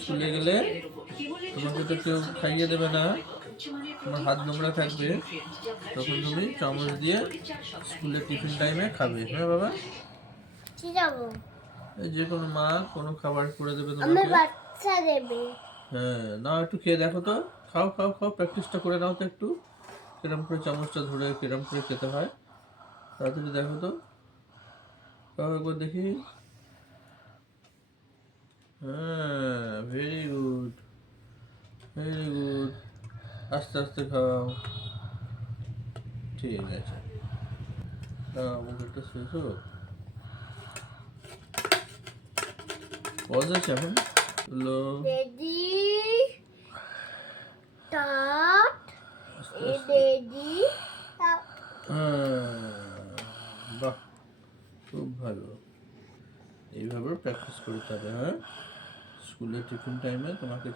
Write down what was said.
স্কুলে গেলে তোমাকে তো কেউ খাইয়ে দেবে না, তোমার হাত নোংরা থাকবে, তখন তুমি চামচ দিয়ে স্কুলের টিফিন টাইমে খাবে। হ্যাঁ বাবা, কি যাবো? এই যে কোনো মা কোনো খাবার করে দেবে আমার তোমাকে। বাচ্চা দেবে। হ্যাঁ, নাও একটু খেয়ে দেখো তো। খাও খাও খাও, প্র্যাকটিসটা করে নাও তো একটু, কিরম করে চামচটা ধরে কিরম করে খেতে হয়। তাড়াতাড়ি দেখো তো, খাও একবার দেখি। হ্যাঁ, ভেরি গুড, ভেরি গুড। আস্তে আস্তে খাও। ঠিক আছে, মুখটা শেষ হোক। পজ আছে এখন। হলো, রেডি স্টার্ট। আস্তে আস্তে। Ready start. হ্যাঁ, বাহ, খুব ভালো। এইভাবে প্র্যাকটিস করতে হবে। হ্যাঁ, স্কুলের টিফিন টাইমে তোমাকে